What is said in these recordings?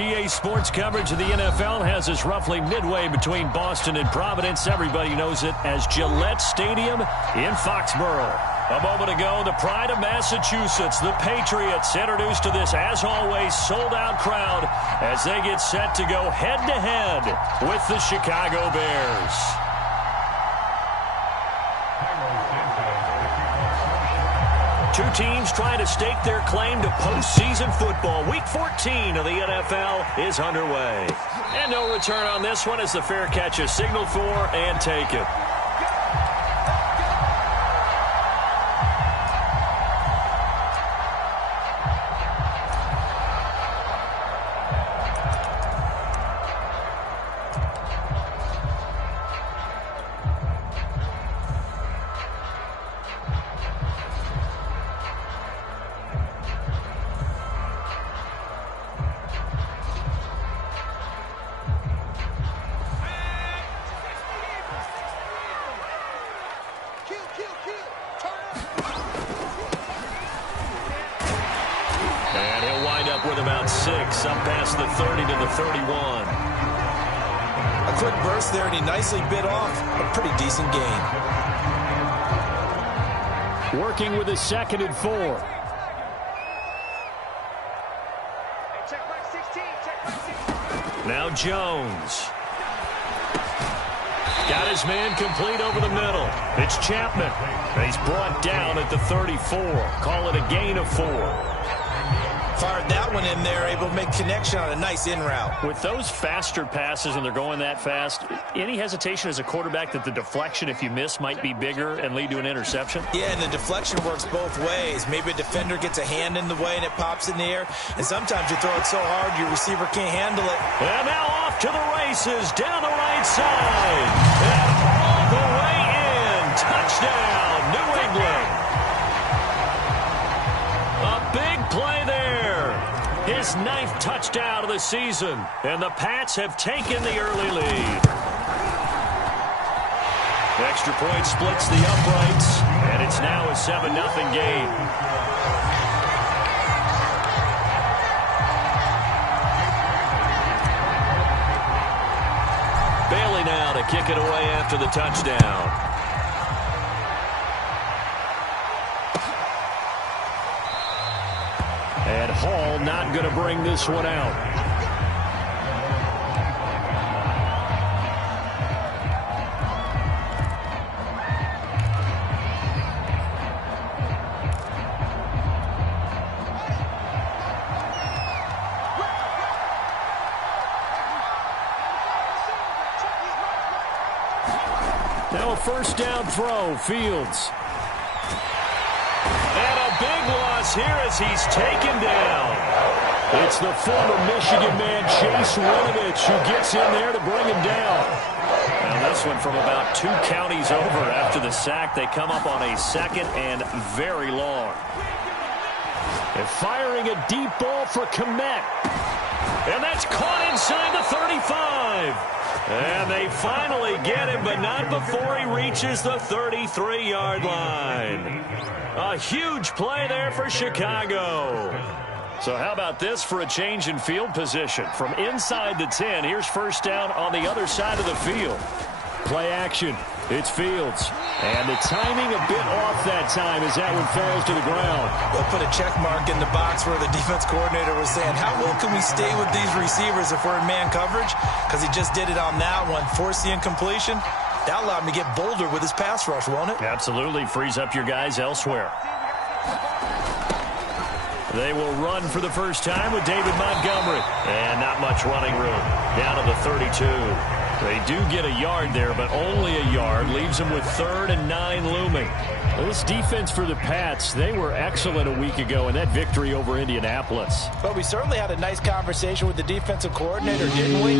EA Sports coverage of the NFL has us roughly midway between Boston and Providence. Everybody knows it as Gillette Stadium in Foxborough. A moment ago, the pride of Massachusetts, the Patriots, introduced to this, as always, sold-out crowd as they get set to go head-to-head with the Chicago Bears. Two teams trying to stake their claim to postseason football. Week 14 of the NFL is underway. And no return on this one as the fair catch is signaled for and taken. With about 6, up past the 30 to the 31. A quick burst there, and he nicely bit off a pretty decent gain. Working with a 2nd and 4. Now Jones. Got his man complete over the middle. It's Chapman. He's brought down at the 34. Call it a gain of 4. Fired that one in there, able to make connection on a nice in route. With those faster passes and they're going that fast, any hesitation as a quarterback that the deflection, if you miss, might be bigger and lead to an interception? Yeah, and the deflection works both ways. Maybe a defender gets a hand in the way and it pops in the air, and sometimes you throw it so hard your receiver can't handle it. And now off to the races, down the right side, and all the way in. Touchdown, New England. A big play there. His 9th touchdown of the season, and the Pats have taken the early lead. The extra point splits the uprights, and it's now a 7-0 game. Bailey now to kick it away after the touchdown. And Hall not going to bring this one out. Now a first down throw, Fields. Big loss here as he's taken down. It's the former Michigan man, Chase Winovich, who gets in there to bring him down. Now this one from about 2 counties over after the sack. They come up on a 2nd and very long. And firing a deep ball for Kmet. And that's caught inside the 35. And they finally get him, but not before he reaches the 33-yard line. A huge play there for Chicago. So how about this for a change in field position? From inside the 10, here's first down on the other side of the field. Play action. It's Fields. And the timing a bit off that time as that one falls to the ground. They'll put a check mark in the box where the defense coordinator was saying, how well can we stay with these receivers if we're in man coverage? Because he just did it on that one. Force the incompletion. That allowed him to get bolder with his pass rush, won't it? Absolutely. Frees up your guys elsewhere. They will run for the first time with David Montgomery. And not much running room. Down to the 32. They do get a yard there, but only a yard. Leaves them with 3rd and 9 looming. This defense for the Pats, they were excellent a week ago in that victory over Indianapolis. But we certainly had a nice conversation with the defensive coordinator, didn't we?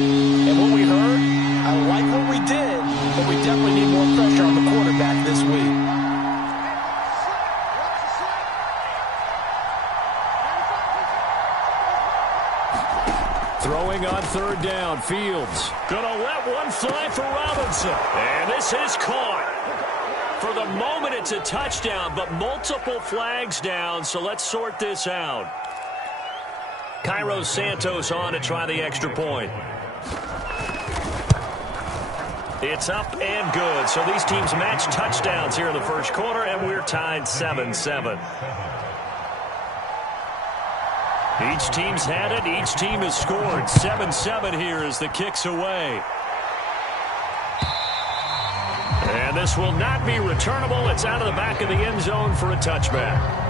And what we heard, I like what we did, but we definitely need more pressure on the quarterback this week. Throwing on 3rd down, Fields. Gonna let one fly for Robinson. And this is caught. For the moment, it's a touchdown, but multiple flags down, so let's sort this out. Cairo Santos on to try the extra point. It's up and good. So these teams match touchdowns here in the first quarter, and we're tied 7-7. Each team's had it. Each team has scored. 7-7 here as the kick's away. And this will not be returnable. It's out of the back of the end zone for a touchback.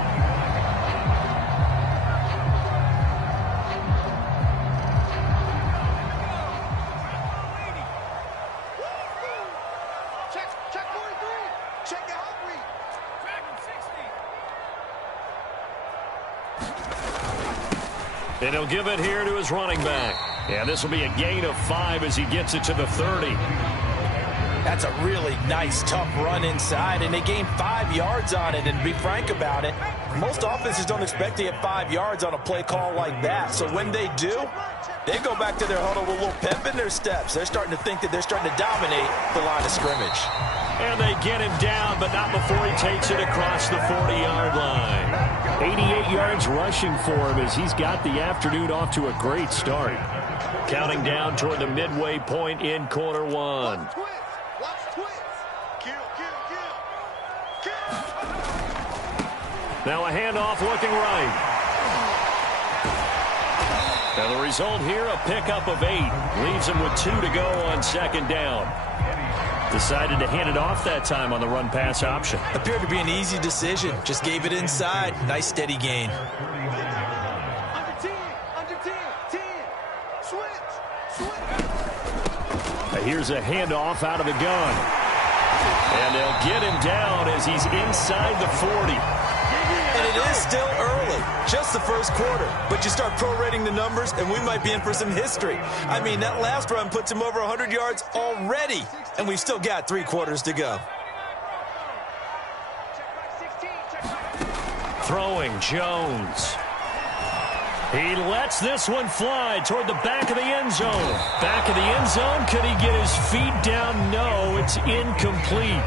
And he'll give it here to his running back. And this will be a gain of 5 as he gets it to the 30. That's a really nice, tough run inside, and they gained 5 yards on it. And to be frank about it, most offenses don't expect to get 5 yards on a play call like that. So when they do, they go back to their huddle with a little pep in their steps. They're starting to think that they're starting to dominate the line of scrimmage. And they get him down, but not before he takes it across the 40-yard line. 88 yards rushing for him as he's got the afternoon off to a great start. Counting down toward the midway point in quarter one. Now a handoff looking right. And the result here, a pickup of 8. Leaves him with 2 to go on second down. Decided to hand it off that time on the run-pass option. Appeared to be an easy decision. Just gave it inside. Nice steady gain. Here's a handoff out of the gun. And they'll get him down as he's inside the 40. And it is still early, just the first quarter. But you start prorating the numbers, and we might be in for some history. I mean, that last run puts him over 100 yards already, and we've still got 3 quarters to go. Throwing Jones. He lets this one fly toward the back of the end zone. Back of the end zone. Could he get his feet down? No, it's incomplete.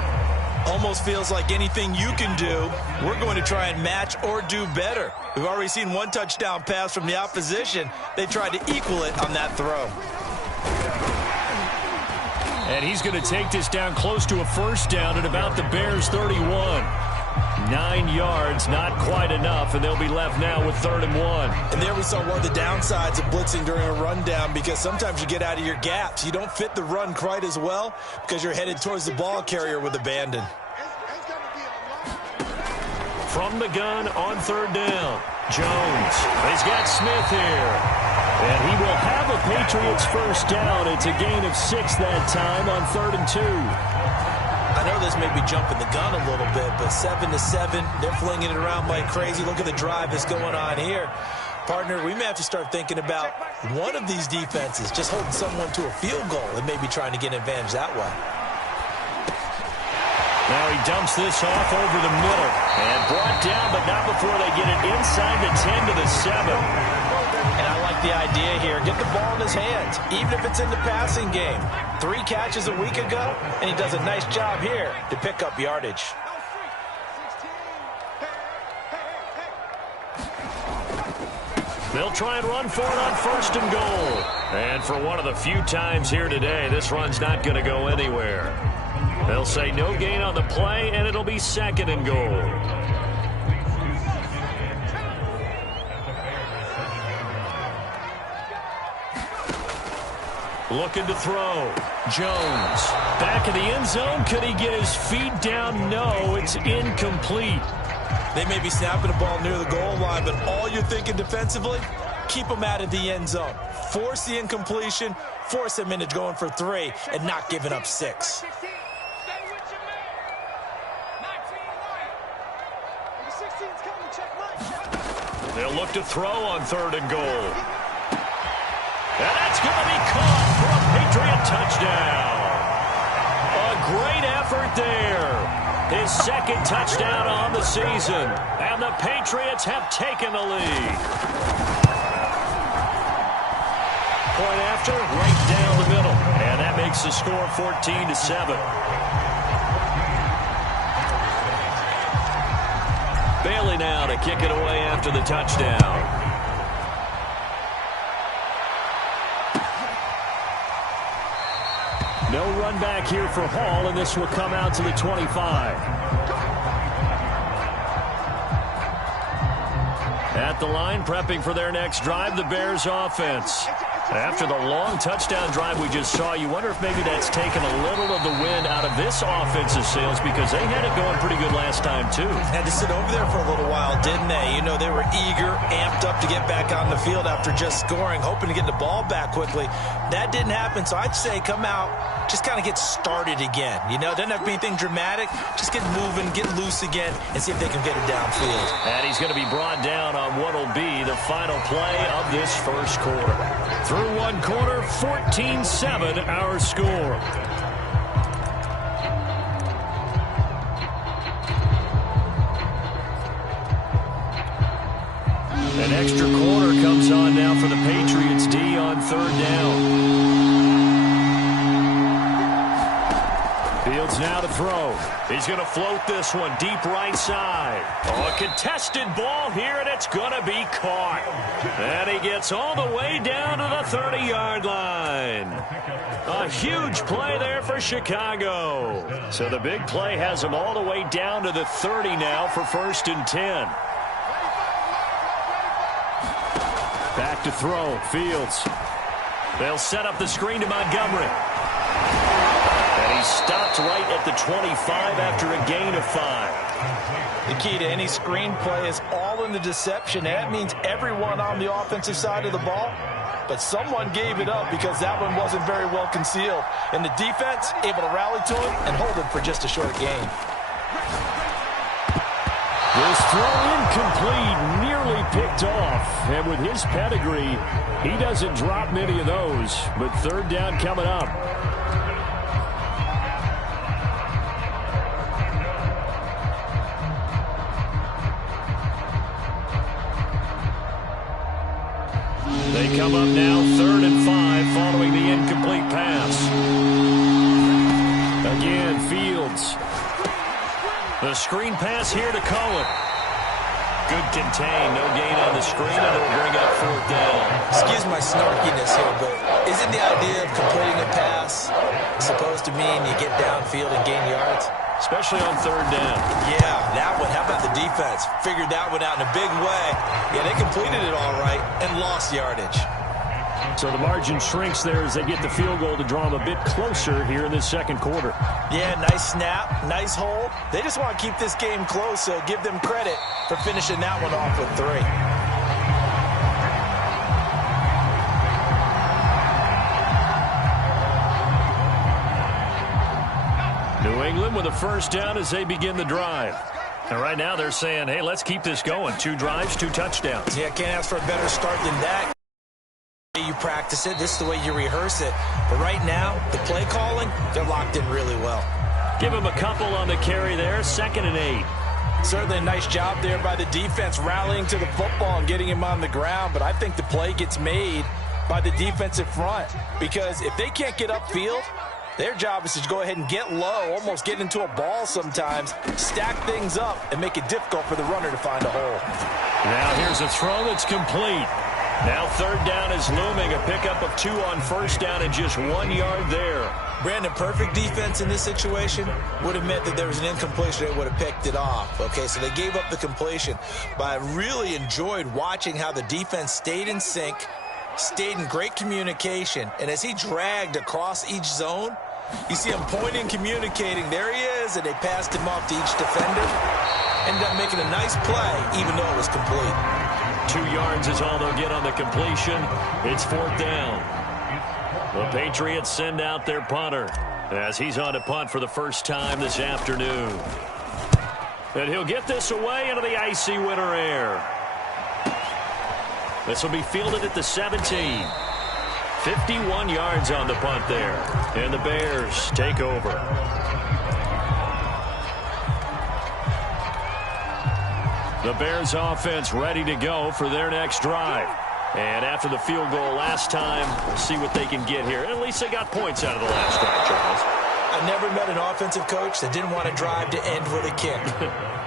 Almost feels like anything you can do, we're going to try and match or do better. We've already seen 1 touchdown pass from the opposition. They tried to equal it on that throw. And he's going to take this down close to a first down at about the Bears' 31. 9 yards, not quite enough, and they'll be left now with 3rd and 1. And there we saw one of the downsides of blitzing during a rundown, because sometimes you get out of your gaps. You don't fit the run quite as well because you're headed towards the ball carrier with abandon. From the gun on 3rd down, Jones. He's got Smith here. And he will have a Patriots first down. It's a gain of 6 that time on 3rd and 2. I know this may be jumping the gun a little bit, but 7-7, they're flinging it around like crazy. Look at the drive that's going on here. Partner, we may have to start thinking about one of these defenses just holding someone to a field goal and maybe trying to get an advantage that way. Now he dumps this off over the middle and brought down, but not before they get it inside the 10 to the 7. And I like the idea here. Get the ball in his hands, even if it's in the passing game. 3 catches a week ago, and he does a nice job here to pick up yardage. They'll try and run for it on 1st and goal. And for one of the few times here today, this run's not going to go anywhere. They'll say no gain on the play, and it'll be 2nd and goal. Looking to throw. Jones. Back of the end zone. Could he get his feet down? No, it's incomplete. They may be snapping the ball near the goal line, but all you're thinking defensively, keep them out of the end zone. Force the incompletion, force them into going for 3, and not giving up 6. They'll look to throw on 3rd and goal. And that's going to be caught for a Patriot touchdown. A great effort there. His 2nd touchdown on the season. And the Patriots have taken the lead. Point after, right down the middle. And that makes the score 14-7. Bailey now to kick it away after the touchdown. run back here for Hall, and this will come out to the 25. At the line, prepping for their next drive, the Bears offense. After the long touchdown drive we just saw, you wonder if maybe that's taken a little of the wind out of this offensive sails, because they had it going pretty good last time, too. Had to sit over there for a little while, didn't they? You know, they were eager, amped up to get back on the field after just scoring, hoping to get the ball back quickly. That didn't happen, so I'd say come out, just kind of get started again. You know, doesn't have to be anything dramatic. Just get moving, get loose again, and see if they can get it downfield. And he's going to be brought down on what will be the final play of this first quarter. Through one quarter, 14-7 our score. An extra quarter comes on now for the Patriots D on third down. Fields now to throw. He's going to float this one deep right side. Oh, a contested ball here, and it's going to be caught. And he gets all the way down to the 30-yard line. A huge play there for Chicago. So the big play has him all the way down to the 30 now for 1st and 10. Back to throw. Fields. They'll set up the screen to Montgomery. And he stopped right at the 25 after a gain of 5. The key to any screen play is all in the deception. That means everyone on the offensive side of the ball. But someone gave it up because that one wasn't very well concealed. And the defense able to rally to him and hold him for just a short gain. This throw incomplete, nearly picked off. And with his pedigree, he doesn't drop many of those. But third down coming up. They come up now 3rd and 5 following the incomplete pass. Again, Fields. The screen pass here to Cohen. Good contain, no gain on the screen, and it'll bring up 4th down. Excuse my snarkiness here, but isn't the idea of completing a pass supposed to mean you get downfield and gain yards? Especially on 3rd down. Yeah, that one. How about the defense? Figured that one out in a big way. Yeah, they completed it all right and lost yardage. So the margin shrinks there as they get the field goal to draw them a bit closer here in this second quarter. Yeah, nice snap, nice hold. They just want to keep this game close, so give them credit for finishing that one off with 3. New England with a 1st down as they begin the drive. And right now they're saying, hey, let's keep this going. 2 drives, 2 touchdowns. Yeah, can't ask for a better start than that. You practice it, this is the way you rehearse it. But right now, the play calling, they're locked in really well. Give him a couple on the carry there, 2nd and 8. Certainly a nice job there by the defense rallying to the football and getting him on the ground. But I think the play gets made by the defensive front. Because if they can't get upfield, their job is to go ahead and get low, almost get into a ball sometimes, stack things up, and make it difficult for the runner to find a hole. Now here's a throw that's complete. Now 3rd down is looming, a pickup of 2 on 1st down and just 1 yard there. Brandon, perfect defense in this situation would have meant that there was an incompletion. They would have picked it off. Okay, so they gave up the completion. But I really enjoyed watching how the defense stayed in sync, stayed in great communication, and as he dragged across each zone, you see him pointing, communicating. There he is, and they passed him off to each defender. Ended up making a nice play, even though it was complete. 2 yards is all they'll get on the completion. It's 4th down. The Patriots send out their punter as he's on to punt for the first time this afternoon. And he'll get this away into the icy winter air. This will be fielded at the 17. 51 yards on the punt there. And the Bears take over. The Bears offense ready to go for their next drive. And after the field goal last time, we'll see what they can get here. At least they got points out of the last drive, Charles. I never met an offensive coach that didn't want to drive to end with a kick.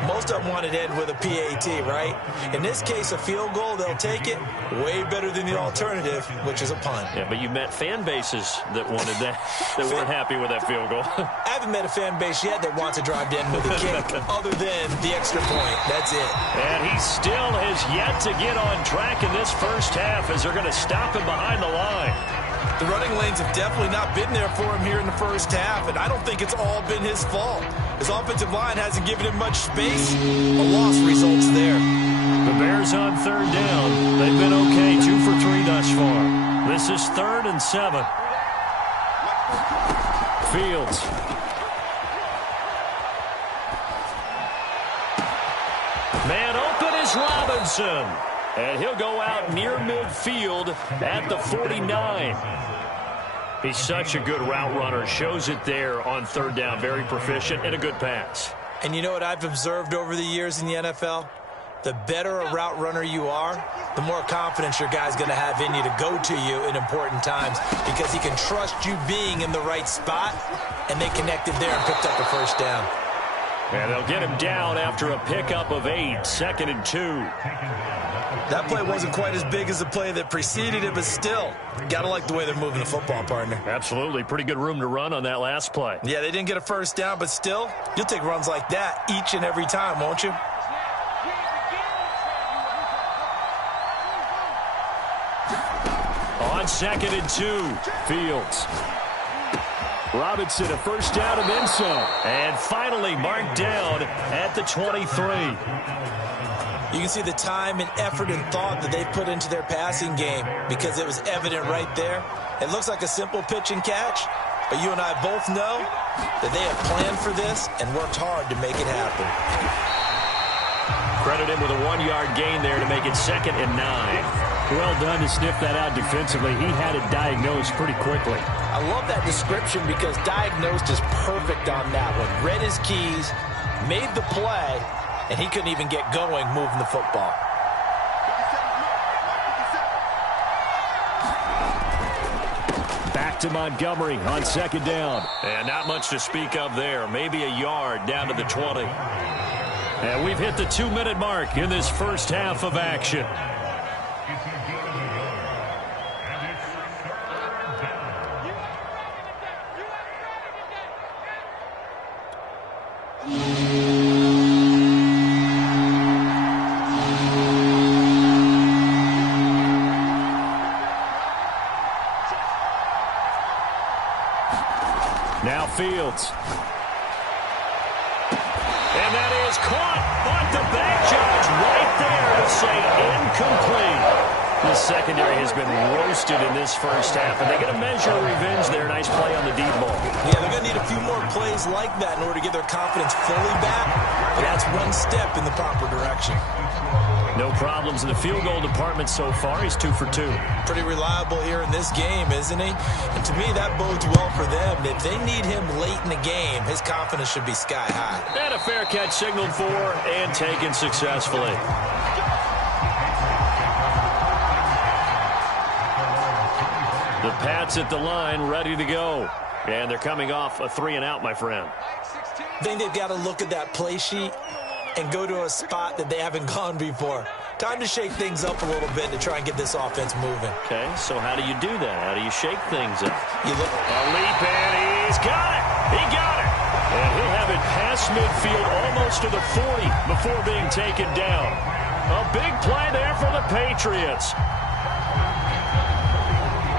Most of them wanted to end with a PAT, right? In this case, a field goal, they'll take it. Way better than the alternative, which is a punt. Yeah, but you met fan bases that wanted that, that weren't happy with that field goal. I haven't met a fan base yet that wants to drive to end with a kick other than the extra point. That's it. And he still has yet to get on track in this first half as they're going to stop him behind the line. The running lanes have definitely not been there for him here in the first half, and I don't think it's all been his fault. His offensive line hasn't given him much space. A loss results there. The Bears on third down. They've been okay, 2 for 3 thus far. This is 3rd and 7. Fields. Man open is Robinson. And he'll go out near midfield at the 49. He's such a good route runner. Shows it there on third down. Very proficient and a good pass. And you know what I've observed over the years in the NFL? The better a route runner you are, the more confidence your guy's going to have in you to go to you in important times because he can trust you being in the right spot, and they connected there and picked up the first down. And they'll get him down after a pickup of 8, 2nd and 2. That play wasn't quite as big as the play that preceded it, but still, got to like the way they're moving the football, partner. Absolutely. Pretty good room to run on that last play. Yeah, they didn't get a first down, but still, you'll take runs like that each and every time, won't you? On 2nd and 2, Fields. Robinson, a first down and then some. And finally marked down at the 23. You can see the time and effort and thought that they've put into their passing game because it was evident right there. It looks like a simple pitch and catch, but you and I both know that they have planned for this and worked hard to make it happen. Credit him with a 1-yard gain there to make it 2nd and 9. Well done to sniff that out defensively. He had it diagnosed pretty quickly. I love that description because diagnosed is perfect on that one. Read his keys, made the play, and he couldn't even get going moving the football. Back to Montgomery on 2nd down. And not much to speak of there. Maybe a yard down to the 20. And we've hit the 2-minute mark in this first half of action. Now Fields. And that is caught on the back, Judge, right there to say incomplete. The secondary has been roasted in this first half, and they get a measure of revenge there. Nice play on the deep ball. Yeah, they're going to need a few more plays like that in order to get their confidence fully back. But that's one step in the proper direction. No problems in the field goal department so far. He's 2 for 2. Pretty reliable here in this game, isn't he? And to me, that bodes well for them. If they need him late in the game, his confidence should be sky high. And a fair catch signaled for and taken successfully. The Pats at the line, ready to go. And they're coming off a 3-and-out, my friend. I think they've got to look at that play sheet and go to a spot that they haven't gone before. Time to shake things up a little bit to try and get this offense moving. Okay, so how do you do that? How do you shake things up? You look. A leap, and he's got it. He got it. And he'll have it past midfield almost to the 40 before being taken down. A big play there for the Patriots.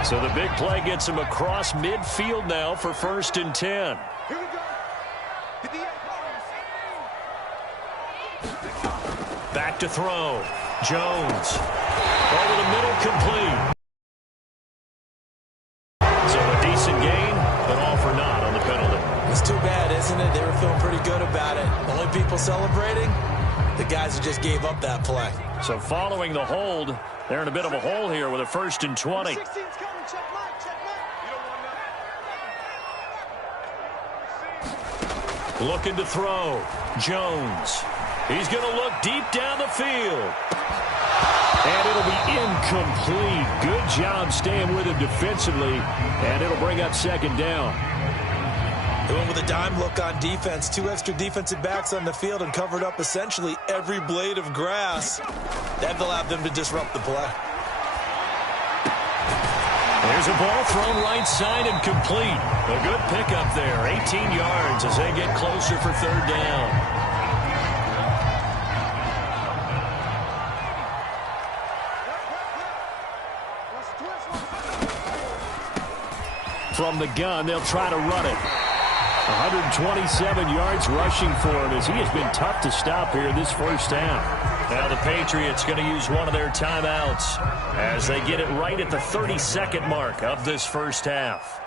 So the big play gets him across midfield now for 1st and 10. Back to throw. Jones. Over the middle, complete. So a decent gain, but all for naught on the penalty. It's too bad, isn't it? They were feeling pretty good about it. Only people celebrating, the guys who just gave up that play. So following the hold, they're in a bit of a hole here with a 1st and 20. Looking to throw. Jones. He's going to look deep down the field. And it'll be incomplete. Good job staying with him defensively. And it'll bring up 2nd down. They went with a dime look on defense. 2 extra defensive backs on the field and covered up essentially every blade of grass. That allowed them to disrupt the play. There's a ball thrown right side and complete. A good pickup there. 18 yards as they get closer for third down. From the gun, they'll try to run it. 127 yards rushing for him as he has been tough to stop here this first half. Now the Patriots going to use one of their timeouts as they get it right at the 32nd mark of this first half.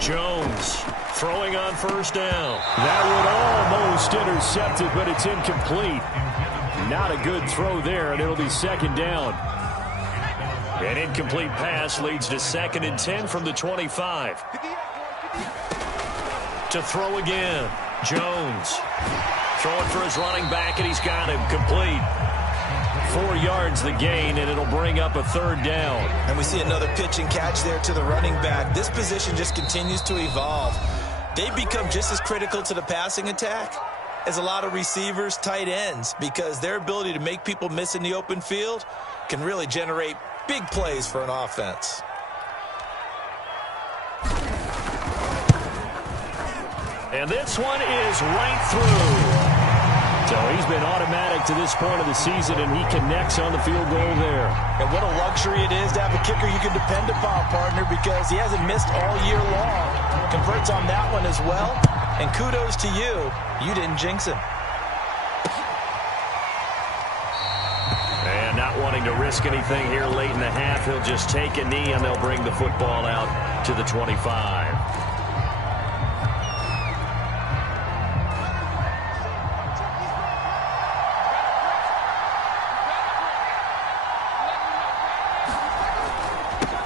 Jones throwing on first down. That would almost intercept it, but it's incomplete. Not a good throw there, and it'll be second down. An incomplete pass leads to 2nd and 10 from the 25. To throw again. Jones throwing for his running back, and he's got him complete. 4 yards the gain, and it'll bring up a third down. And we see another pitch and catch there to the running back. This position just continues to evolve. They become just as critical to the passing attack as a lot of receivers, tight ends, because their ability to make people miss in the open field can really generate big plays for an offense. And this one is right through. So he's been automatic to this point of the season, and he connects on the field goal there. And what a luxury it is to have a kicker you can depend upon, partner, because he hasn't missed all year long. Converts on that one as well. And kudos to you. You didn't jinx him. And not wanting to risk anything here late in the half, he'll just take a knee, and they'll bring the football out to the 25.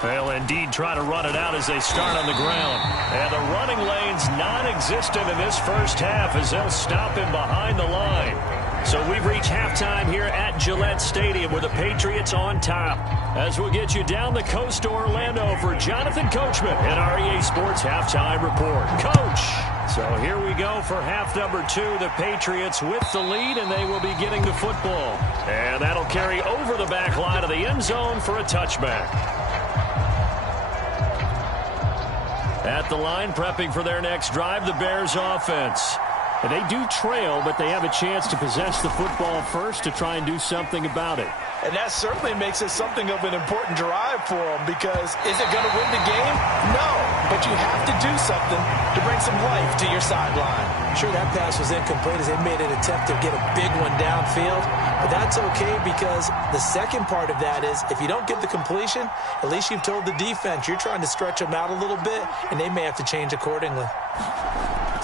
They'll indeed try to run it out as they start on the ground. And the running lane's non-existent in this first half as they'll him behind the line. So we've reached halftime here at Gillette Stadium with the Patriots on top. As we'll get you down the coast to Orlando for Jonathan Coachman at our EA Sports Halftime Report. Coach! So here we go for half number 2. The Patriots with the lead, and they will be getting the football. And that'll carry over the back line of the end zone for a touchback. At the line, prepping for their next drive, the Bears offense. And they do trail, but they have a chance to possess the football first to try and do something about it. And that certainly makes it something of an important drive for them, because is it going to win the game? No, but you have to do something to bring some life to your sideline. Sure, that pass was incomplete as they made an attempt to get a big one downfield, but that's okay, because the second part of that is if you don't get the completion, at least you've told the defense you're trying to stretch them out a little bit, and they may have to change accordingly.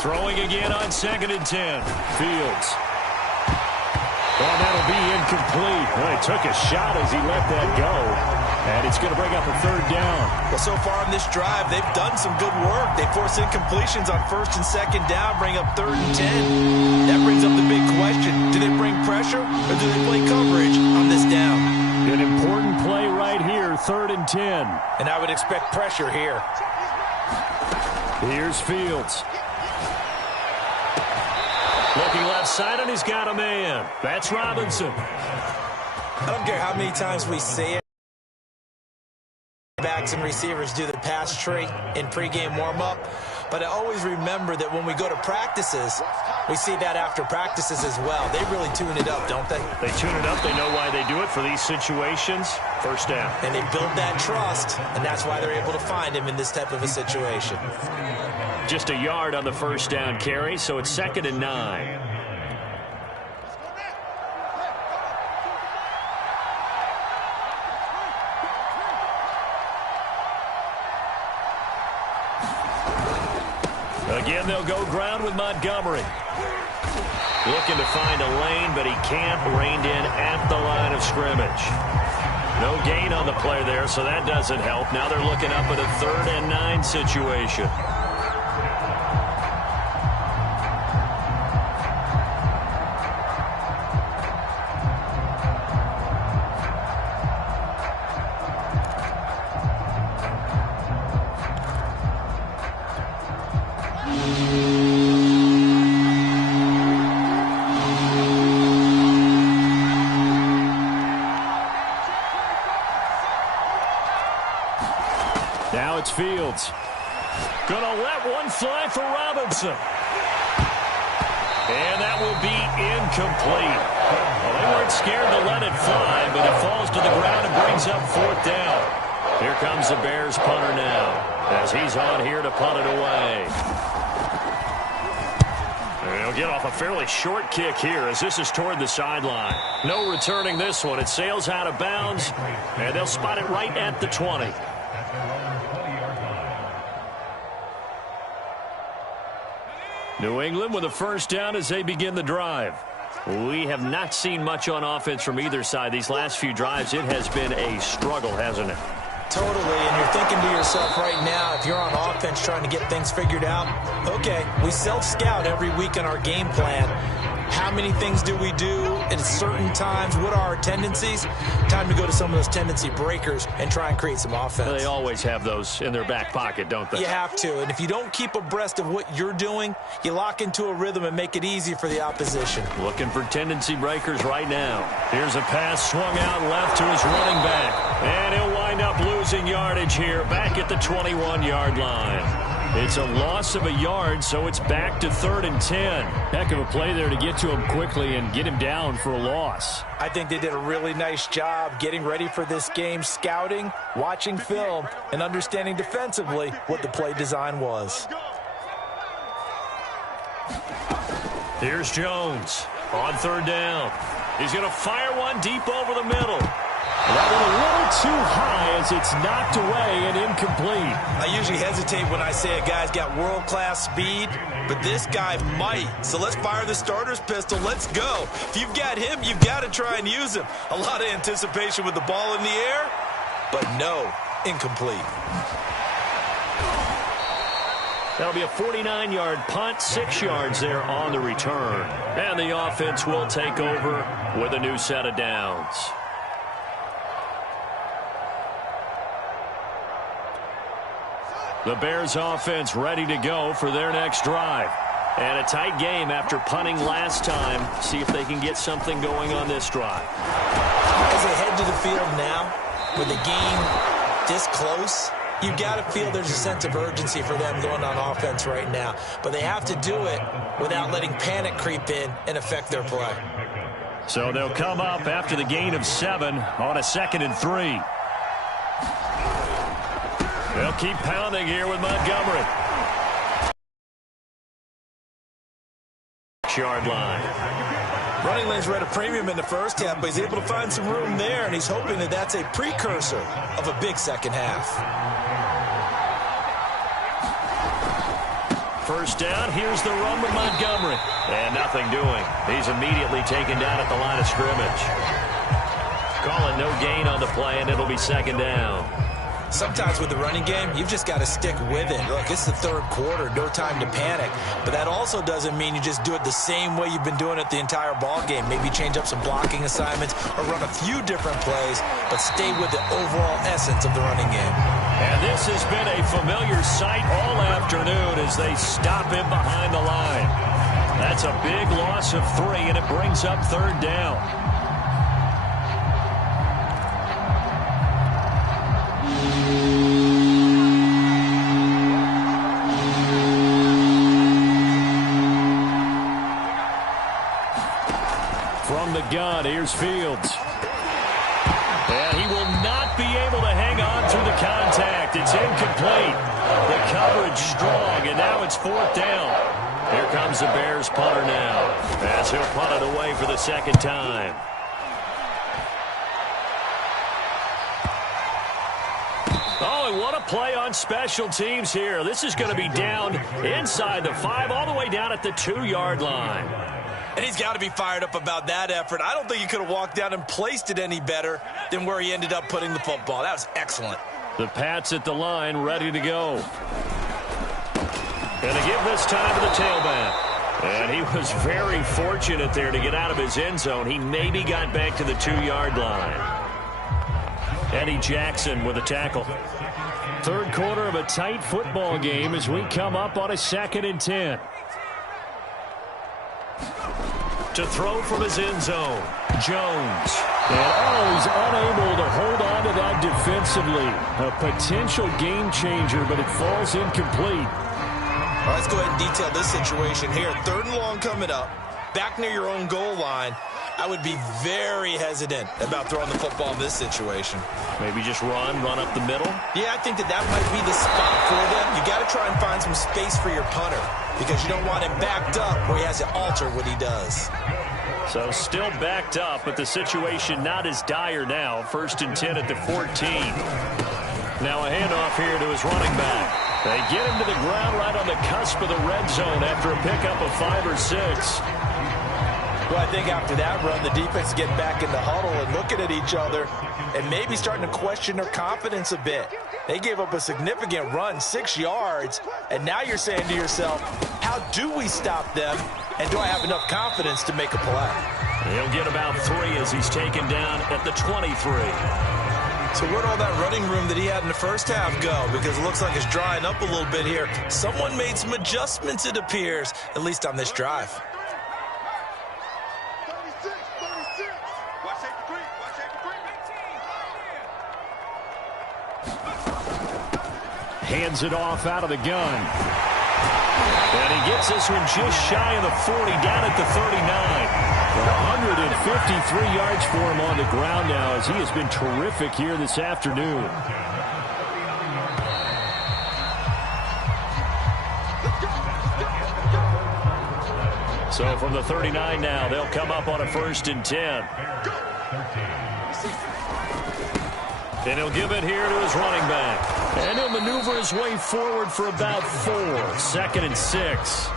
Throwing again on 2nd and 10. Fields. Well, that'll be incomplete. Well, he took a shot as he let that go. And it's going to bring up a third down. Well, so far on this drive, they've done some good work. They force incompletions on 1st and 2nd down, bring up 3rd and 10. That brings up the big question. Do they bring pressure or do they play coverage on this down? An important play right here, 3rd and 10. And I would expect pressure here. Here's Fields. Looking left side, and he's got a man. That's Robinson. I don't care how many times we say it. Backs and receivers do the pass tree in pregame warm-up. But I always remember that when we go to practices, we see that after practices as well. They really tune it up, don't they? They tune it up. They know why they do it for these situations. First down. And they build that trust, and that's why they're able to find him in this type of a situation. Just a yard on the first down carry, so it's 2nd and 9. Again, they'll go ground with Montgomery. Looking to find a lane, but he can't. Reined in at the line of scrimmage. No gain on the play there, so that doesn't help. Now they're looking up at a 3rd and 9 situation. That one fly for Robinson. And that will be incomplete. Well, they weren't scared to let it fly, but it falls to the ground and brings up 4th down. Here comes the Bears punter now, as he's on here to punt it away. He'll get off a fairly short kick here as this is toward the sideline. No returning this one. It sails out of bounds, and they'll spot it right at the 20. New England with a first down as they begin the drive. We have not seen much on offense from either side. These last few drives, it has been a struggle, hasn't it? Totally, and you're thinking to yourself right now, if you're on offense trying to get things figured out, okay, we self-scout every week in our game plan. How many things do we do at certain times? What are our tendencies? Time to go to some of those tendency breakers and try and create some offense. They always have those in their back pocket, don't they? You have to, and if you don't keep abreast of what you're doing, you lock into a rhythm and make it easy for the opposition. Looking for tendency breakers right now. Here's a pass swung out left to his running back, and he'll wind up losing yardage here back at the 21-yard line. It's a loss of a yard, so it's back to 3rd and 10. Heck of a play there to get to him quickly and get him down for a loss. I think they did a really nice job getting ready for this game, scouting, watching film, and understanding defensively what the play design was. Here's Jones on 3rd down. He's going to fire one deep over the middle. That one a little too high as it's knocked away and incomplete. I usually hesitate when I say a guy's got world-class speed, but this guy might. So let's fire the starter's pistol. Let's go. If you've got him, you've got to try and use him. A lot of anticipation with the ball in the air, but no, incomplete. That'll be a 49-yard punt, 6 yards there on the return. And the offense will take over with a new set of downs. The Bears offense ready to go for their next drive. And a tight game after punting last time. See if they can get something going on this drive. As they head to the field now, with the game this close, you've got to feel there's a sense of urgency for them going on offense right now. But they have to do it without letting panic creep in and affect their play. So they'll come up after the gain of 7 on a 2nd and 3. They'll keep pounding here with Montgomery. Yard line. Running lanes were at a premium in the first half, but he's able to find some room there, and he's hoping that that's a precursor of a big second half. First down, here's the run with Montgomery. And nothing doing. He's immediately taken down at the line of scrimmage. Calling no gain on the play, and it'll be 2nd down. Sometimes with the running game, you've just got to stick with it. Look, it's the 3rd quarter, no time to panic. But that also doesn't mean you just do it the same way you've been doing it the entire ball game. Maybe change up some blocking assignments or run a few different plays, but stay with the overall essence of the running game. And this has been a familiar sight all afternoon as they stop him behind the line. That's a big loss of 3, and it brings up 3rd down. From the gun, here's Fields. And he will not be able to hang on through the contact. It's incomplete. The coverage strong, and now it's 4th down. Here comes the Bears punter now, as he'll punt it away for the 2nd time. Oh, and what a play on special teams here. This is going to be down inside the 5, all the way down at the 2-yard line. And he's got to be fired up about that effort. I don't think he could have walked down and placed it any better than where he ended up putting the football. That was excellent. The Pats at the line, ready to go. And to give this time to the tailback. And he was very fortunate there to get out of his end zone. He maybe got back to the 2-yard line. Eddie Jackson with a tackle. 3rd quarter of a tight football game as we come up on a 2nd and 10. To throw from his end zone, Jones. And he's unable to hold on to that defensively. A potential game changer, but it falls incomplete. All right, let's go ahead and detail this situation here. 3rd and long coming up, back near your own goal line. I would be very hesitant about throwing the football in this situation. Maybe just run up the middle? Yeah, I think that might be the spot for them. You got to try and find some space for your punter because you don't want him backed up where he has to alter what he does. So still backed up, but the situation not as dire now. 1st and 10 at the 14. Now a handoff here to his running back. They get him to the ground right on the cusp of the red zone after a pickup of 5 or 6. Well, I think after that run, the defense is getting back in the huddle and looking at each other and maybe starting to question their confidence a bit. They gave up a significant run, 6 yards, and now you're saying to yourself, how do we stop them, and do I have enough confidence to make a play? He'll get about 3 as he's taken down at the 23. So where'd all that running room that he had in the first half go? Because it looks like it's drying up a little bit here. Someone made some adjustments, it appears, at least on this drive. Hands it off out of the gun. And he gets this one just shy of the 40, down at the 39. 153 yards for him on the ground now as he has been terrific here this afternoon. So from the 39 now, they'll come up on a 1st and 10. And he'll give it here to his running back. And he'll maneuver his way forward for about 4. 2nd and 6.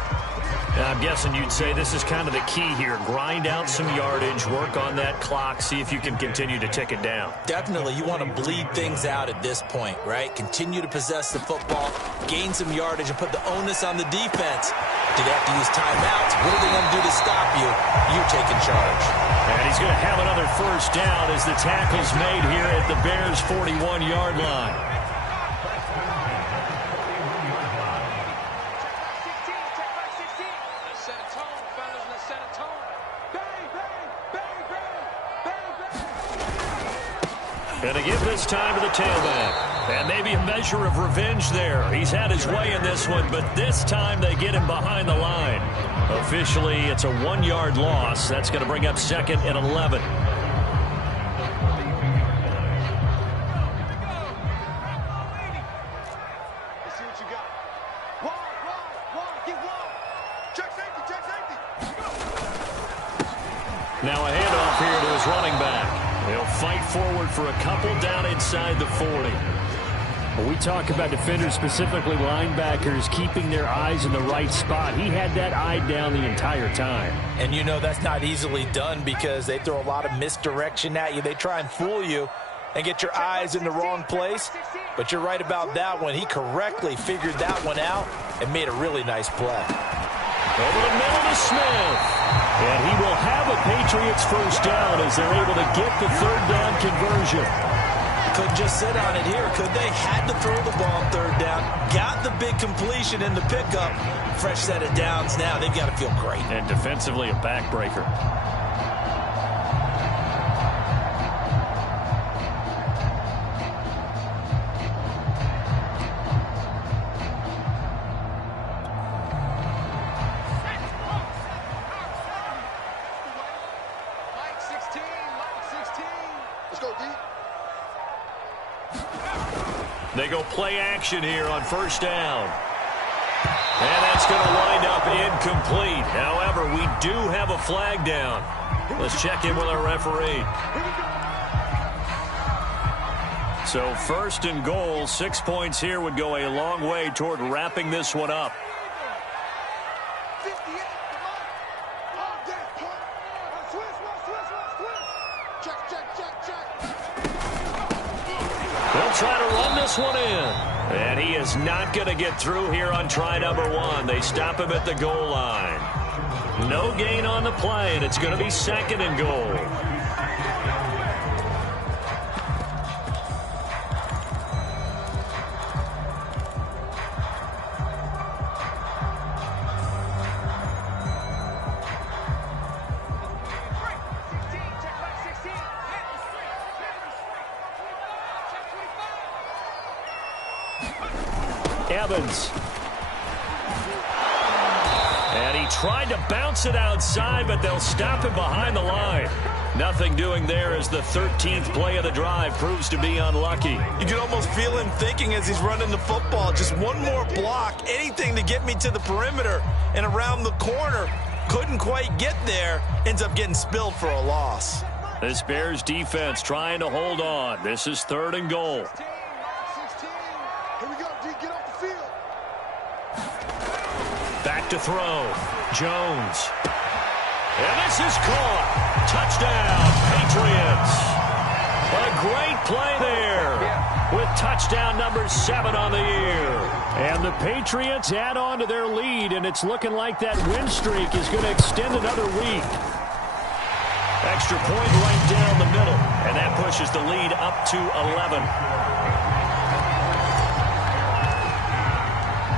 Now, I'm guessing you'd say this is kind of the key here. Grind out some yardage, work on that clock, see if you can continue to tick it down. Definitely. You want to bleed things out at this point, right? Continue to possess the football, gain some yardage, and put the onus on the defense. Do they have to use timeouts? What are they going to do to stop you? You're taking charge. And he's going to have another 1st down as the tackle's made here at the Bears' 41-yard line. And to give this time to the tailback. And maybe a measure of revenge there. He's had his way in this one, but this time they get him behind the line. Officially, it's a 1-yard loss. That's going to bring up 2nd and 11. Now a handoff here to his running back. He'll fight forward for a couple down inside the 40. When we talk about defenders, specifically linebackers, keeping their eyes in the right spot, he had that eye down the entire time. And you know that's not easily done because they throw a lot of misdirection at you. They try and fool you and get your eyes in the wrong place. But you're right about that one. He correctly figured that one out and made a really nice play. Over the middle to Smith. And he will have a Patriots 1st down as they're able to get the 3rd down conversion. Couldn't just sit on it here, could they? Had to throw the ball on 3rd down. Got the big completion in the pickup. Fresh set of downs now. They've got to feel great. And defensively, a backbreaker. They go play action here on 1st down. And that's going to wind up incomplete. However, we do have a flag down. Let's check in with our referee. So 1st and goal, 6 points here would go a long way toward wrapping this one up. They'll try to run this one in. And he is not going to get through here on try number 1. They stop him at the goal line. No gain on the play, and it's going to be 2nd and goal. Evans. He tried to bounce it outside, but they'll stop him behind the line. Nothing doing there as the 13th play of the drive proves to be unlucky. You can almost feel him thinking as he's running the football. Just one more block, anything to get me to the perimeter and around the corner. Couldn't quite get there. Ends up getting spilled for a loss. This Bears defense trying to hold on. This is 3rd and goal. 16. Here we go, D. Get off the field. Back to throw. Jones. And this is caught. Touchdown, Patriots. A great play there with touchdown number 7 on the year. And the Patriots add on to their lead, and it's looking like that win streak is going to extend another week. Extra point right down the middle, and that pushes the lead up to 11.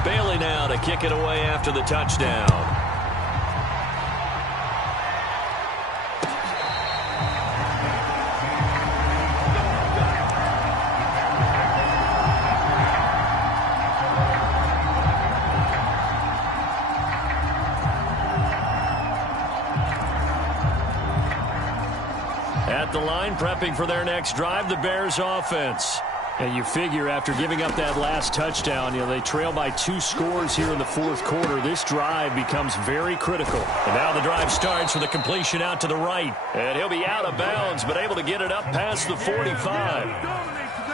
Bailey now to kick it away after the touchdown. At the line, prepping for their next drive, the Bears offense. And you figure after giving up that last touchdown, they trail by 2 scores here in the 4th quarter. This drive becomes very critical. And now the drive starts with a completion out to the right. And he'll be out of bounds, but able to get it up past the 45.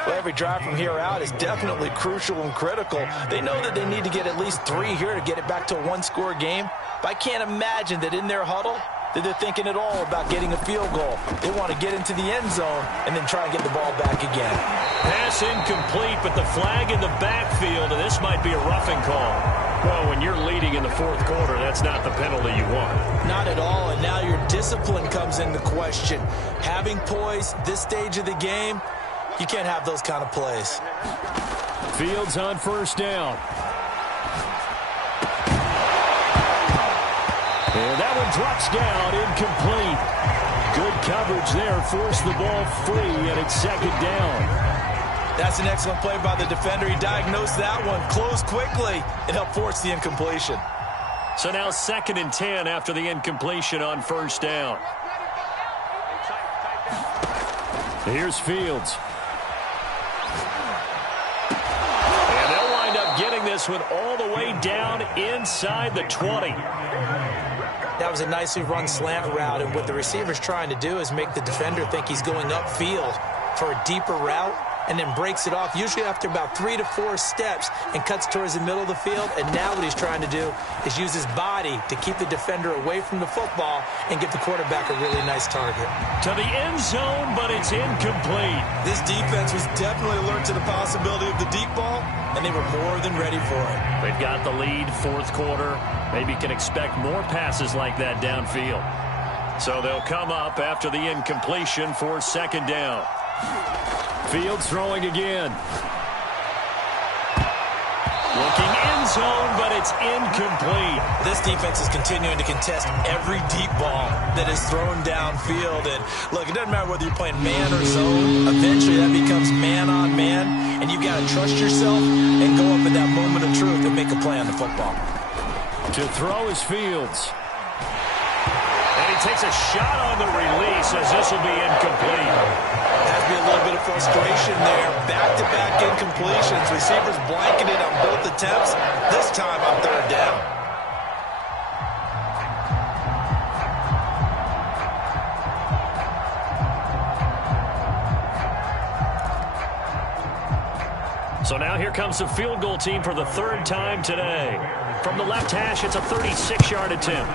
Well, every drive from here out is definitely crucial and critical. They know that they need to get at least 3 here to get it back to a 1-score game. But I can't imagine that in their huddle that they're thinking at all about getting a field goal. They want to get into the end zone and then try and get the ball back again. Pass incomplete, but the flag in the backfield, and this might be a roughing call. Well, when you're leading in the 4th quarter, that's not the penalty you want. Not at all, and now your discipline comes into question. Having poise this stage of the game, you can't have those kind of plays. Fields on 1st down. And that one drops down, incomplete. Good coverage there, forced the ball free, and it's 2nd down. That's an excellent play by the defender. He diagnosed that one, closed quickly, and helped force the incompletion. So now 2nd and 10 after the incompletion on 1st down. Here's Fields. And they'll wind up getting this one all the way down inside the 20. That was a nicely run slant route, and what the receiver's trying to do is make the defender think he's going upfield for a deeper route, and then breaks it off, usually after about 3 to 4 steps, and cuts towards the middle of the field. And now what he's trying to do is use his body to keep the defender away from the football and get the quarterback a really nice target. To the end zone, but it's incomplete. This defense was definitely alert to the possibility of the deep ball, and they were more than ready for it. They've got the lead, 4th quarter. Maybe can expect more passes like that downfield. So they'll come up after the incompletion for 2nd down. Fields throwing again. Looking end zone, but it's incomplete. This defense is continuing to contest every deep ball that is thrown downfield. And look, it doesn't matter whether you're playing man or zone. Eventually that becomes man on man, and you've got to trust yourself and go up in that moment of truth and make a play on the football. To throw is Fields. And he takes a shot on the release as this will be incomplete. Has to be a little bit of frustration there. Back-to-back incompletions. Receivers blanketed on both attempts. This time on 3rd down. So now here comes the field goal team for the 3rd time today. From the left hash, it's a 36-yard attempt.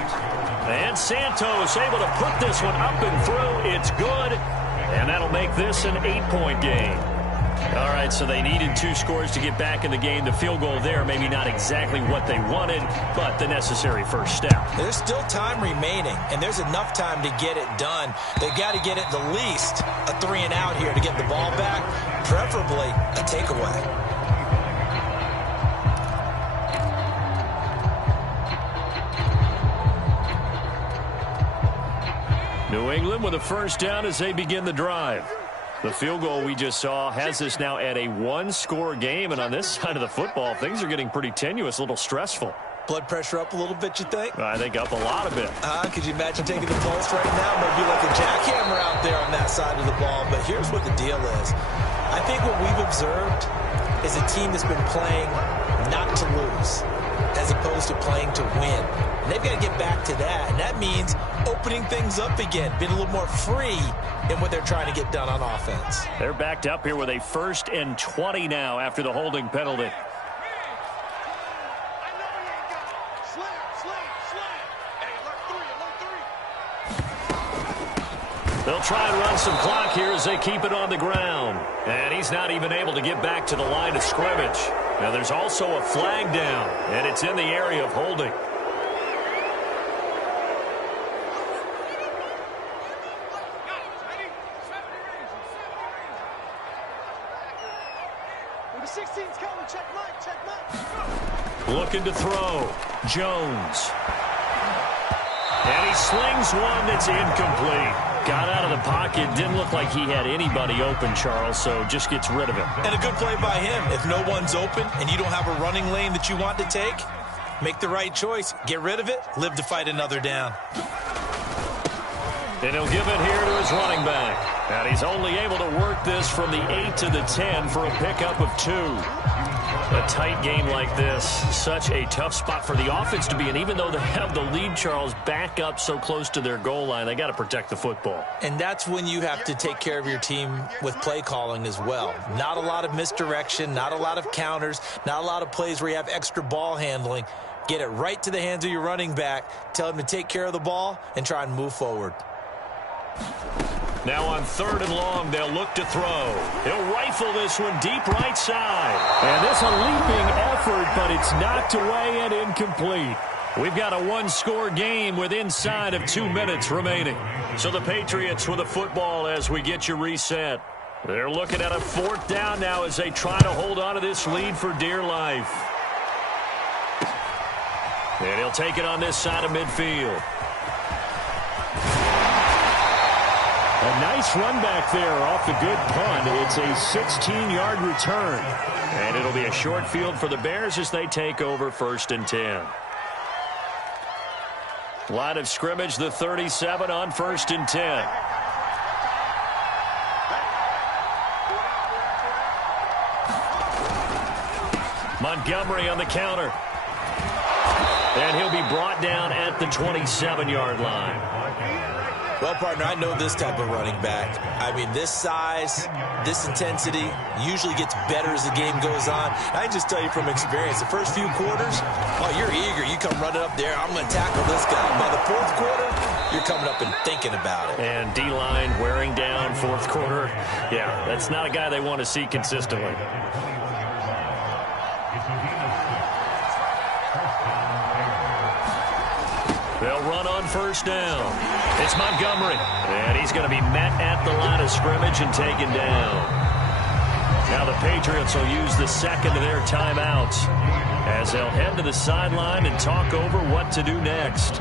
And Santos able to put this one up and through. It's good. And that'll make this an 8-point game. All right, so they needed 2 scores to get back in the game. The field goal there, maybe not exactly what they wanted, but the necessary first step. There's still time remaining, and there's enough time to get it done. They've got to get at the least a 3-and-out here to get the ball back, preferably a takeaway. New England with a 1st down as they begin the drive. The field goal we just saw has us now at a 1-score game, and on this side of the football, things are getting pretty tenuous, a little stressful. Blood pressure up a little bit, you think? I think up a lot of it. Could you imagine taking the pulse right now? Might be like a jackhammer out there on that side of the ball. But here's what the deal is. I think what we've observed is a team that's been playing not to lose as opposed to playing to win. And they've got to get back to that. And that means opening things up again, being a little more free in what they're trying to get done on offense. They're backed up here with a 1st and 20 now after the holding penalty. They'll try and run some clock here as they keep it on the ground. And he's not even able to get back to the line of scrimmage. Now there's also a flag down, and it's in the area of holding. Looking to throw. Jones. And he slings one that's incomplete. Got out of the pocket. Didn't look like he had anybody open, Charles, so just gets rid of it. And a good play by him. If no one's open and you don't have a running lane that you want to take, make the right choice. Get rid of it. Live to fight another down. And he'll give it here to his running back. And he's only able to work this from the 8 to the 10 for a pickup of 2. A tight game like this, such a tough spot for the offense to be in. Even though they have the lead, Charles, back up so close to their goal line, they got to protect the football. And that's when you have to take care of your team with play calling as well. Not a lot of misdirection, not a lot of counters, not a lot of plays where you have extra ball handling. Get it right to the hands of your running back, tell him to take care of the ball, and try and move forward. Now on 3rd and long, they'll look to throw. He'll rifle this one deep right side. And this a leaping effort, but it's knocked away and incomplete. We've got a one-score game with inside of 2 minutes remaining. So the Patriots with the football as we get you reset. They're looking at a 4th down now as they try to hold on to this lead for dear life. And he'll take it on this side of midfield. A nice run back there off the good punt. It's a 16-yard return. And it'll be a short field for the Bears as they take over 1st and 10. Line of scrimmage, the 37 on 1st and 10. Montgomery on the counter. And he'll be brought down at the 27-yard line. Well, partner, I know this type of running back. I mean, this size, this intensity usually gets better as the game goes on. I can just tell you from experience, the first few quarters, oh, you're eager. You come running up there, I'm going to tackle this guy. By the 4th quarter, you're coming up and thinking about it. And D-line wearing down 4th quarter. Yeah, that's not a guy they want to see consistently. They'll run on 1st down. It's Montgomery. And he's going to be met at the line of scrimmage and taken down. Now the Patriots will use the 2nd of their timeouts as they'll head to the sideline and talk over what to do next.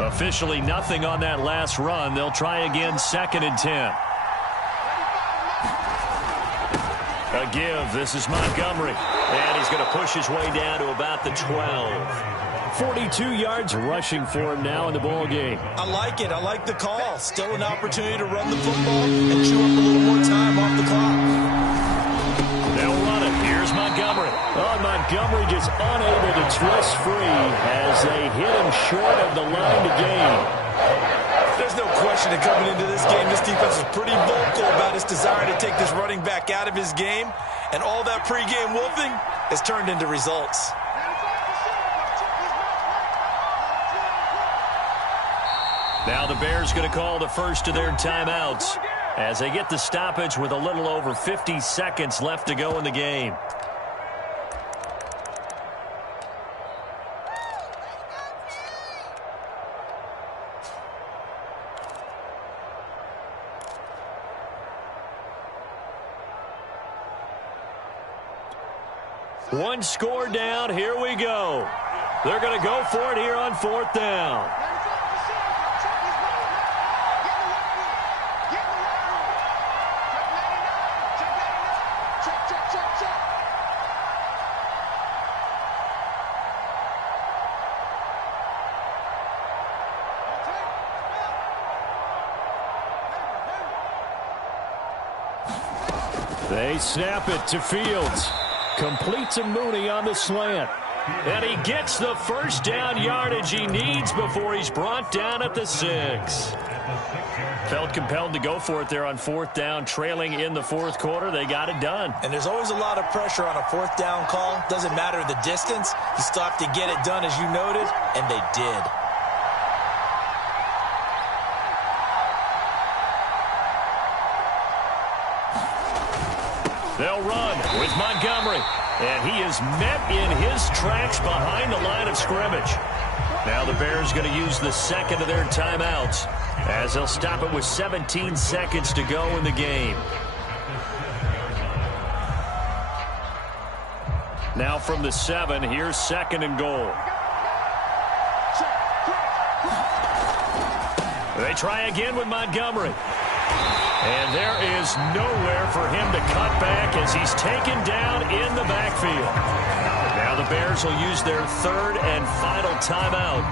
Officially nothing on that last run. They'll try again 2nd and 10. A give. This is Montgomery. And he's going to push his way down to about the 12. 42 yards rushing for him now in the ball game. I like it. I like the call. Still an opportunity to run the football and chew up a little more time off the clock. They'll run it. Here's Montgomery. Oh, Montgomery just unable to twist free as they hit him short of the line to gain. There's no question that coming into this game, this defense is pretty vocal about its desire to take this running back out of his game. And all that pregame wolfing has turned into results. Now the Bears going to call the first of their timeouts as they get the stoppage with a little over 50 seconds left to go in the game. One score down. Here we go. They're going to go for it here on 4th down. They snap it to Fields. Complete to Mooney on the slant. And he gets the first down yardage he needs before he's brought down at the 6. Felt compelled to go for it there on 4th down, trailing in the 4th quarter. They got it done. And there's always a lot of pressure on a 4th down call. Doesn't matter the distance. You still have to get it done, as you noted, and they did. They'll run with Montgomery. And he is met in his tracks behind the line of scrimmage. Now the Bears going to use the second of their timeouts as they'll stop it with 17 seconds to go in the game. Now from the 7, here's 2nd and goal. They try again with Montgomery. And there is nowhere for him to cut back as he's taken down in the backfield. Now the Bears will use their 3rd and final timeout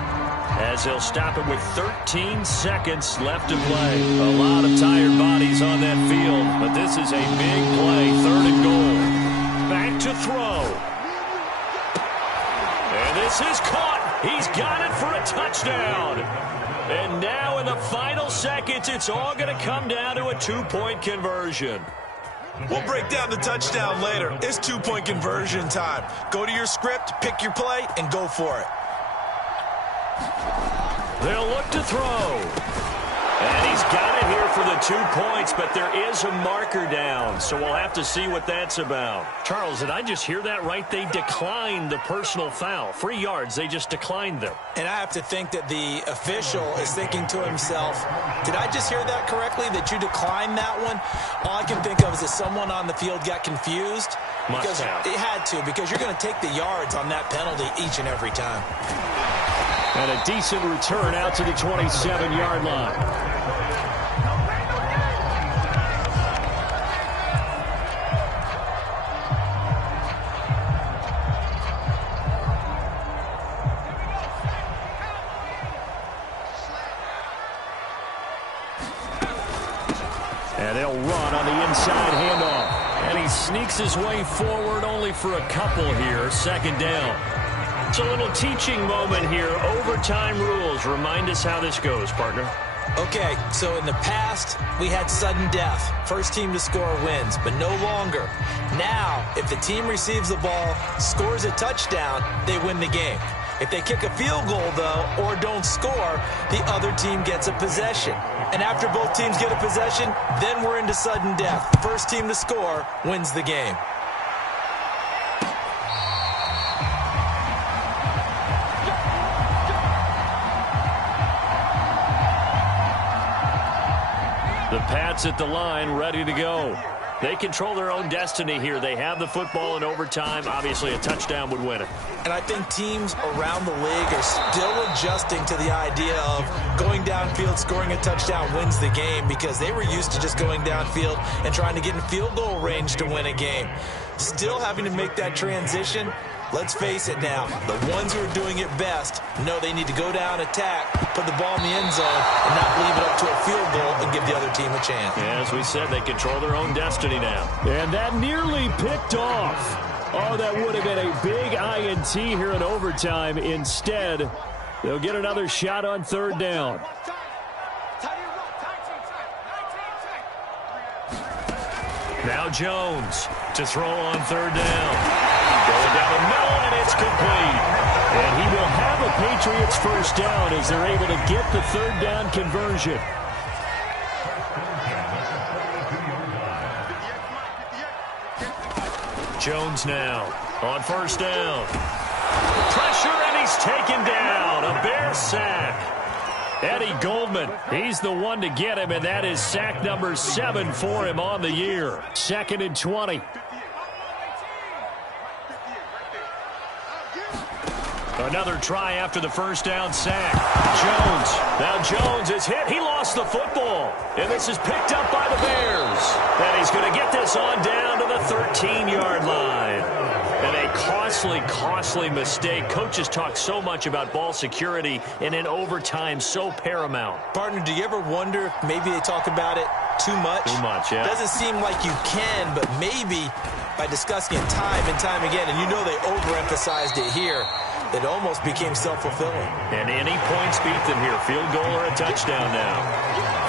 as they'll stop it with 13 seconds left to play. A lot of tired bodies on that field, but this is a big play, 3rd and goal. Back to throw. And this is caught. He's got it for a touchdown. And now in the final seconds, it's all going to come down to a 2-point conversion. We'll break down the touchdown later. It's 2-point conversion time. Go to your script, pick your play, and go for it. They'll look to throw. And he's got it here for the 2 points, but there is a marker down, so we'll have to see what that's about. Charles, did I just hear that right? They declined the personal foul. 3 yards, they just declined them. And I have to think that the official is thinking to himself, did I just hear that correctly, that you declined that one? All I can think of is that someone on the field got confused. Because it had to, because you're going to take the yards on that penalty each and every time. And a decent return out to the 27-yard line. And they'll run on the inside handoff. And he sneaks his way forward only for a couple here. 2nd down. It's a little teaching moment here. Overtime rules. Remind us how this goes, partner. Okay, so in the past, we had sudden death. First team to score wins, but no longer. Now, if the team receives the ball, scores a touchdown, they win the game. If they kick a field goal, though, or don't score, the other team gets a possession. And after both teams get a possession, then we're into sudden death. First team to score wins the game. The Pats at the line, ready to go. They control their own destiny here. They have the football in overtime. Obviously, a touchdown would win it. And I think teams around the league are still adjusting to the idea of going downfield, scoring a touchdown wins the game, because they were used to just going downfield and trying to get in field goal range to win a game. Still having to make that transition. Let's face it now, the ones who are doing it best know they need to go down, attack, put the ball in the end zone, and not leave it up to a field goal and give the other team a chance. Yeah, as we said, they control their own destiny now. And that nearly picked off. Oh, that would have been a big INT here in overtime. Instead, they'll get another shot on 3rd down. Now Jones to throw on 3rd down. Going down the middle, and it's complete. And he will have a Patriots first down as they're able to get the 3rd down conversion. Jones now on 1st down. Pressure, and he's taken down. A Bear sack. Eddie Goldman, he's the one to get him, and that is sack number 7 for him on the year. 2nd and 20. Another try after the first down sack. Jones. Now Jones is hit. He lost the football. And this is picked up by the Bears. And he's going to get this on down to the 13-yard line. And a costly mistake. Coaches talk so much about ball security, and in overtime so paramount. Partner, do you ever wonder if maybe they talk about it too much? Too much, yeah. Doesn't seem like you can, but maybe by discussing it time and time again, and you know they overemphasized it here, it almost became self-fulfilling. And any points beat them here. Field goal or a touchdown now.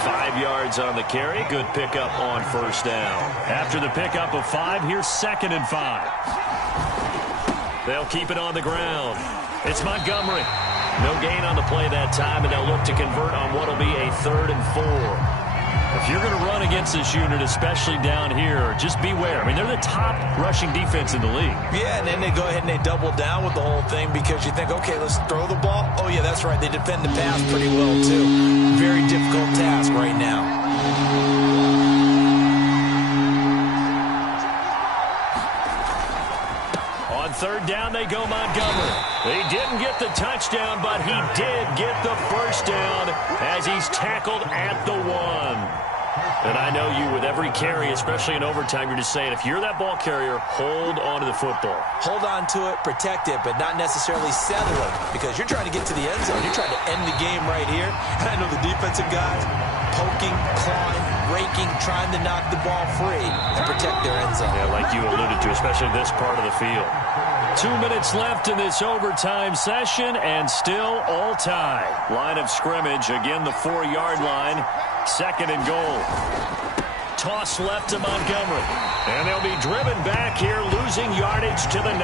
5 yards on the carry. Good pickup on first down. After the pickup of 5, here's 2nd and 5. They'll keep it on the ground. It's Montgomery. No gain on the play that time, and they'll look to convert on what will be a 3rd and 4. If you're going to run against this unit, especially down here, just beware. I mean, they're the top rushing defense in the league. Yeah, and then they go ahead and they double down with the whole thing because you think, okay, let's throw the ball. Oh, yeah, that's right. They defend the pass pretty well, too. Very difficult task right now. On 3rd down, they go Montgomery. He didn't get the touchdown, but he did get the first down as he's tackled at the 1. And I know you, with every carry, especially in overtime, you're just saying, if you're that ball carrier, hold on to the football. Hold on to it, protect it, but not necessarily settle it because you're trying to get to the end zone. You're trying to end the game right here. And I know the defensive guys poking, clawing, raking, trying to knock the ball free and protect their end zone. Yeah, like you alluded to, especially this part of the field. 2 minutes left in this overtime session, and still all tied. Line of scrimmage, again the 4-yard line. 2nd and goal. Toss left to Montgomery. And they'll be driven back here, losing yardage to the 9.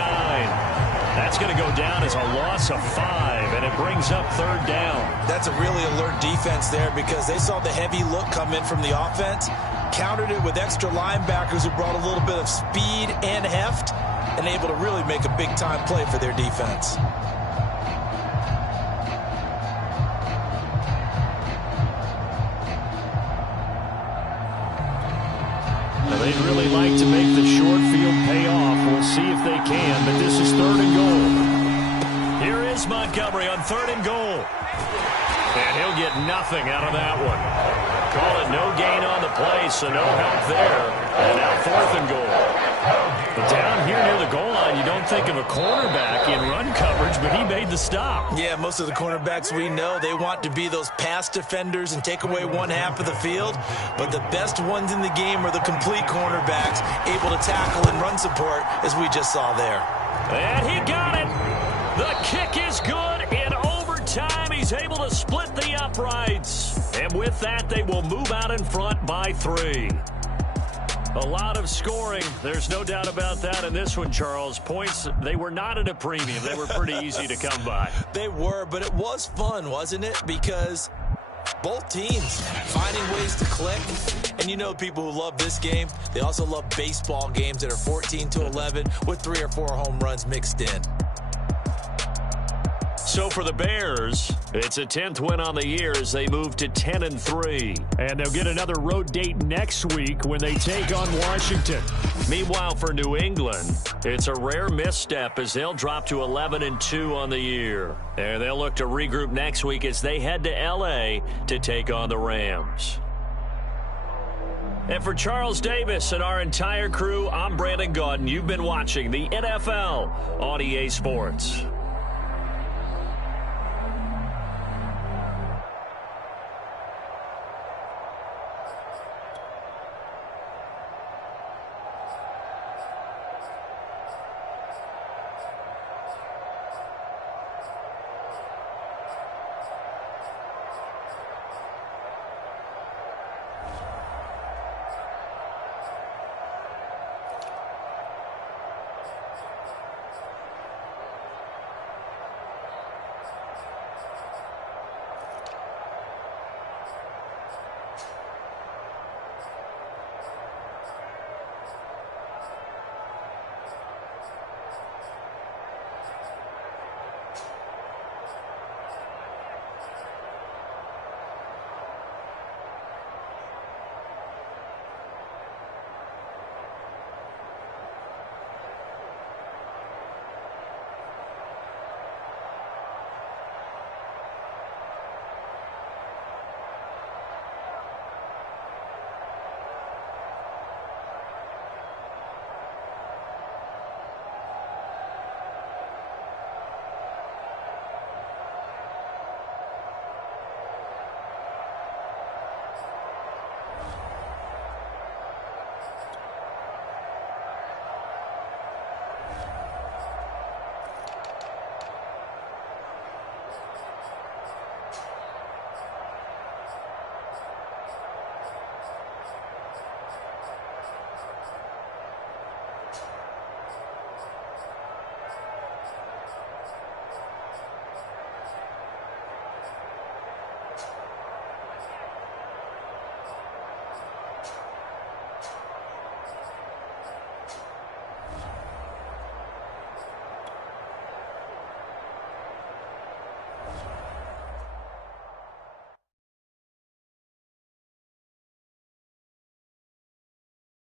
That's going to go down as a loss of 5, and it brings up 3rd down. That's a really alert defense there because they saw the heavy look come in from the offense, countered it with extra linebackers who brought a little bit of speed and heft, and able to really make a big-time play for their defense. Now, they'd really like to make the short field pay off. We'll see if they can, but this is 3rd and goal. Here is Montgomery on 3rd and goal. And he'll get nothing out of that one. Call it no gain on the play, so no help there. And now 4th and goal. But down here near the goal line, you don't think of a cornerback in run coverage, but he made the stop. Yeah, most of the cornerbacks we know, they want to be those pass defenders and take away one half of the field. But the best ones in the game are the complete cornerbacks, able to tackle and run support, as we just saw there. And he got it. The kick is good in overtime. He's able to split the uprights. And with that, they will move out in front by 3. A lot of scoring. There's no doubt about that in this one, Charles. Points, they were not at a premium. They were pretty easy to come by. They were, but it was fun, wasn't it? Because both teams finding ways to click. And you know people who love this game, they also love baseball games that are 14-11 with 3 or 4 home runs mixed in. So for the Bears, it's a 10th win on the year as they move to 10-3. And they'll get another road date next week when they take on Washington. Meanwhile, for New England, it's a rare misstep as they'll drop to 11-2 on the year. And they'll look to regroup next week as they head to L.A. to take on the Rams. And for Charles Davis and our entire crew, I'm Brandon Gaudin. You've been watching the NFL on EA Sports.